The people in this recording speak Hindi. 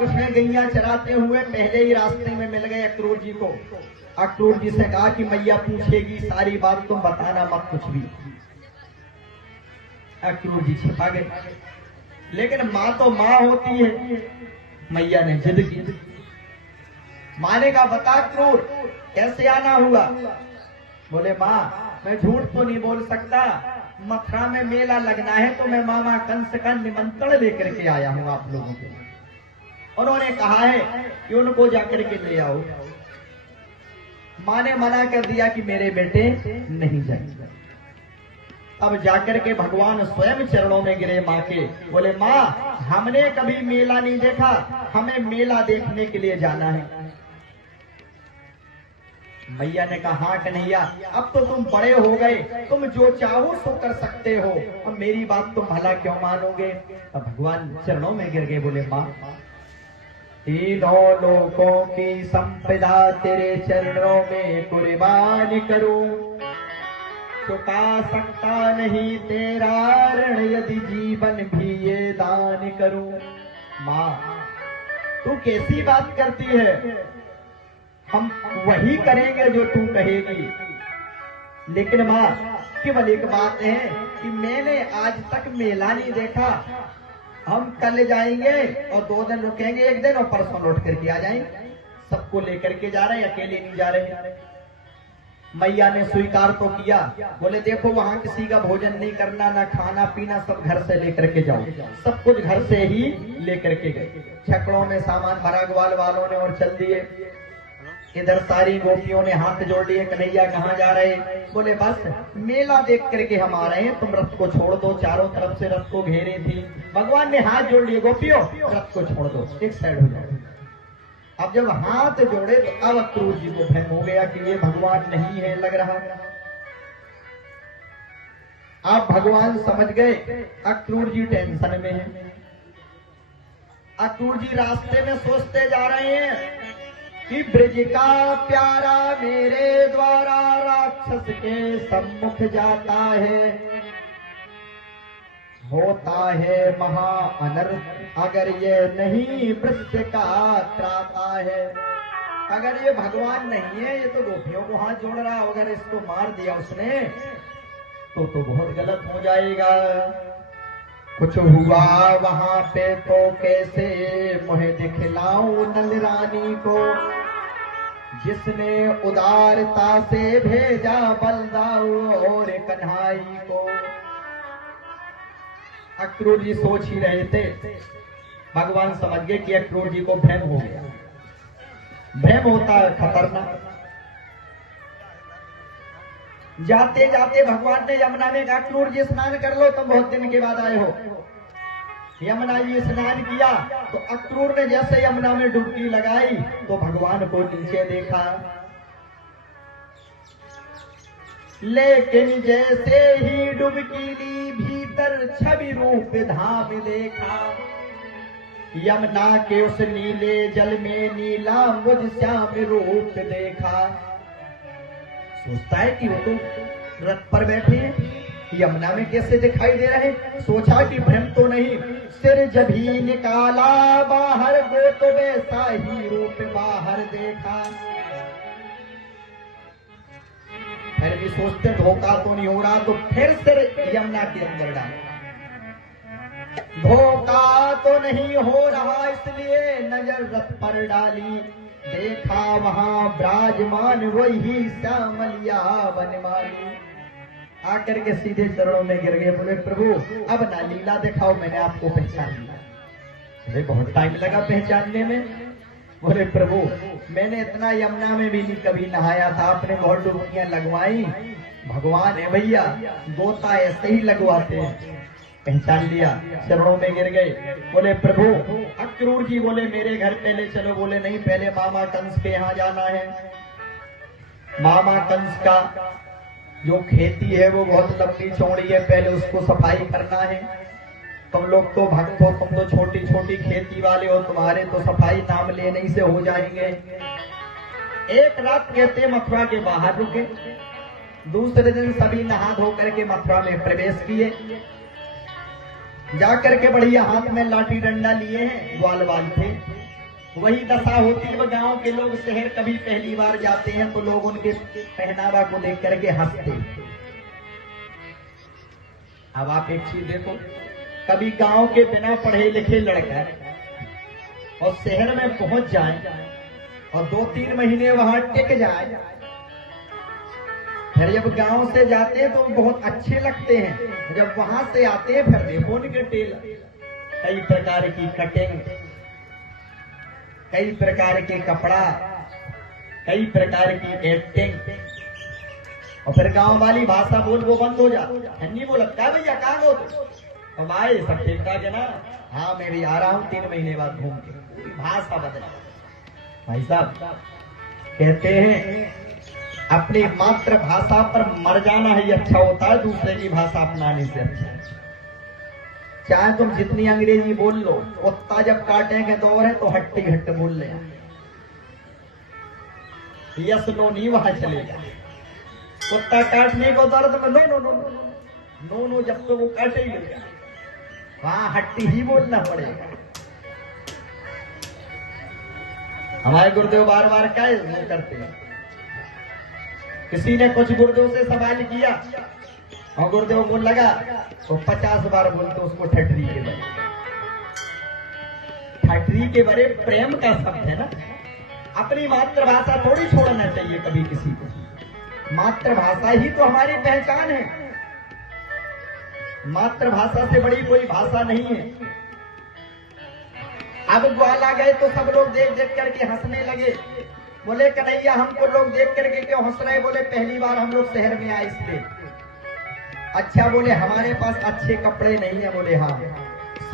कृष्ण गैया चराते हुए पहले ही रास्ते में मिल गए अक्रूर जी को। अक्रूर जी से कहा कि मैया पूछेगी सारी बात, तुम बताना मत कुछ भी। अक्रूर जी छिपा गए, लेकिन माँ तो माँ होती है। मैया ने जिद की। माँ ने कहा बता अक्रूर कैसे आना हुआ। बोले माँ मैं झूठ तो नहीं बोल सकता, मथुरा में मेला लगना है तो मैं मामा कंस का निमंत्रण लेकर के आया हूं आप लोगों के। उन्होंने कहा है कि उनको जाकर के ले आओ। माँ ने मना कर दिया कि मेरे बेटे नहीं जाएंगे। अब जाकर के भगवान स्वयं चरणों में गिरे माँ के। बोले माँ हमने कभी मेला नहीं देखा, हमें मेला देखने के लिए जाना है। मैया ने कहा हाँ कन्हैया अब तो तुम बड़े हो गए, तुम जो चाहो सो कर सकते हो, अब मेरी बात तुम भला क्यों मानोगे। अब भगवान चरणों में गिर गए। बोले माँ तीनों लोगों की संपदा तेरे चरणों में कुर्बान करूं, चुका सकता नहीं तेरा ऋण यदि जीवन भी ये दान करूं। माँ तू कैसी बात करती है, हम वही करेंगे जो तू कहेगी। लेकिन माँ केवल एक बात है कि मैंने आज तक मेला नहीं देखा, हम कल जाएंगे और 2 दिन रुकेंगे, 1 दिन और परसों लौट करके आ जाएंगे। सबको लेकर के जा रहे हैं, अकेले नहीं जा रहे। मैया ने स्वीकार तो किया। बोले देखो वहां किसी का भोजन नहीं करना, ना खाना पीना, सब घर से लेकर के जाओ। सब कुछ घर से ही लेकर के गए। छकड़ों में सामान भरा ग्वाल वालों ने और चल दिए। इधर सारी गोपियों ने हाथ जोड़ लिए, कन्हैया कहाँ जा रहे। बोले बस मेला देख करके हम आ रहे हैं, तुम रथ को छोड़ दो। चारों तरफ से रथ को घेरे थी। भगवान ने हाथ जोड़ लिए, गोपियों रथ को छोड़ दो, एक साइड हो जाओ। अब जब हाथ जोड़े तो अब अक्रूर जी को भ्रम हो गया कि ये भगवान नहीं है लग रहा। अब भगवान समझ गए अक्रूर जी टेंशन में है। अक्रूर जी रास्ते में सोचते जा रहे हैं कि ब्रज का प्यारा मेरे द्वारा राक्षस के सम्मुख जाता है, होता है महा अनर्थ अगर ये नहीं वृक्ष का त्राता है। अगर ये भगवान नहीं है, ये तो गोपियों को हाथ जोड़ रहा, अगर इसको मार दिया उसने तो बहुत गलत हो जाएगा। कुछ हुआ वहां पे तो कैसे मुझे दिखलाऊं नल रानी को, जिसने उदारता से भेजा बलदाऊ और कन्हाई को। अक्रूर जी सोच ही रहे थे, भगवान समझ गए कि अक्रूर जी को भ्रम हो गया। भ्रम होता है खतरनाक। जाते जाते भगवान ने यमुना में कहा अक्रूर जी स्नान कर लो, तुम बहुत दिन के बाद आए हो। यमुना जी स्नान किया तो अक्रूर ने जैसे यमुना में डुबकी लगाई तो भगवान को नीचे देखा, लेकिन जैसे ही डुबकी ली भीतर छवि रूप धाम देखा। यमुना के उस नीले जल में नीला मुझ श्याम रूप देखा। सोचता है कि वो तो रथ पर बैठे हैं, यमुना में कैसे दिखाई दे रहे। सोचा कि भ्रम तो नहीं। सिर जब ही निकाला बाहर वो तो वैसा ही रूप बाहर देखा। फिर भी सोचते धोखा तो नहीं हो रहा, तो फिर सिर यमुना के अंदर डाला। धोखा तो नहीं हो रहा इसलिए नजर रथ पर डाली, देखा वहां विराजमान वही श्यामलिया बनमाली। आकर के सीधे चरणों में गिर गए। बोले प्रभु अब ना लीला दिखाओ, मैंने आपको पहचान लिया। मुझे बहुत टाइम लगा पहचानने में। बोले प्रभु मैंने इतना यमुना में भी नहीं कभी नहाया था, आपने बहुत डुबकियां लगवाई। भगवान है भैया, गोता ऐसे ही लगवाते हैं। पहचान लिया, चरणों में गिर गए। बोले प्रभु अक्रूर जी बोले मेरे घर पहले चलो। बोले नहीं, पहले मामा कंस के यहाँ जाना है। मामा कंस का जो खेती है वो बहुत लंबी चौड़ी है, पहले उसको सफाई करना है। तुम लोग तो भक्त हो, तुम तो छोटी छोटी खेती वाले हो, तुम्हारे तो सफाई नाम लेने से हो जाएंगे। एक रात कहते मथुरा के बाहर रुके, दूसरे दिन सभी नहा धो करके मथुरा में प्रवेश किए। जाकर के बढ़िया हाथ में लाठी डंडा लिए हैं, ग्वाल वाल थे। वही दशा होती है। गांव के लोग शहर कभी पहली बार जाते हैं तो लोग उनके पहनावा को देख करके हंसते। अब आप एक चीज देखो, कभी गांव के बिना पढ़े लिखे लड़का और शहर में पहुंच जाए और 2-3 महीने वहां टिक जाए, फिर जब गांव से जाते हैं तो बहुत अच्छे लगते हैं, जब वहां से आते हैं फिर देखो उनके टेलर, कई प्रकार की कटिंग, कई प्रकार के कपड़ा, कई प्रकार की एक्टिंग, और फिर गांव वाली भाषा बोल वो बंद हो जा। हिंदी वो लगता है भैया कहाँ हो तो भाई सब ठीक ठाक है ना, हाँ मैं भी आ रहा हूँ 3 महीने बाद घूम के, पूरी भाषा बदला। भाई साहब कहते हैं अपनी मातृभाषा पर मर जाना ही अच्छा होता है, दूसरे की भाषा अपनाने से अच्छा। चाहे तुम जितनी अंग्रेजी बोल लो, कुत्ता जब काटने के दौर है तो हट्टी हट्ट बोल ले, यस नो नहीं वहां चलेगा। कुत्ता काटने को दौर तो no no no no no, जब तो वो काटे ही लेगा, वहां हट्टी ही बोलना पड़ेगा। हमारे गुरुदेव बार बार क्या करते हैं, किसी ने कुछ गुरुदेव से सवाल किया और गुरुदेव को लगा तो 50 बार बोलते उसको ठटरी के बरे। ठटरी के बरे प्रेम का शब्द है ना, अपनी मातृभाषा थोड़ी छोड़ना चाहिए कभी किसी को, मातृभाषा ही तो हमारी पहचान है, मातृभाषा से बड़ी कोई भाषा नहीं है। अब ग्वाल आ गए तो सब लोग देख देख करके हंसने लगे, बोले कन्हैया हमको लोग देख करके क्यों हंस रहे, बोले पहली बार हम लोग शहर में आए इसलिए। अच्छा, बोले हमारे पास अच्छे कपड़े नहीं है, बोले हाँ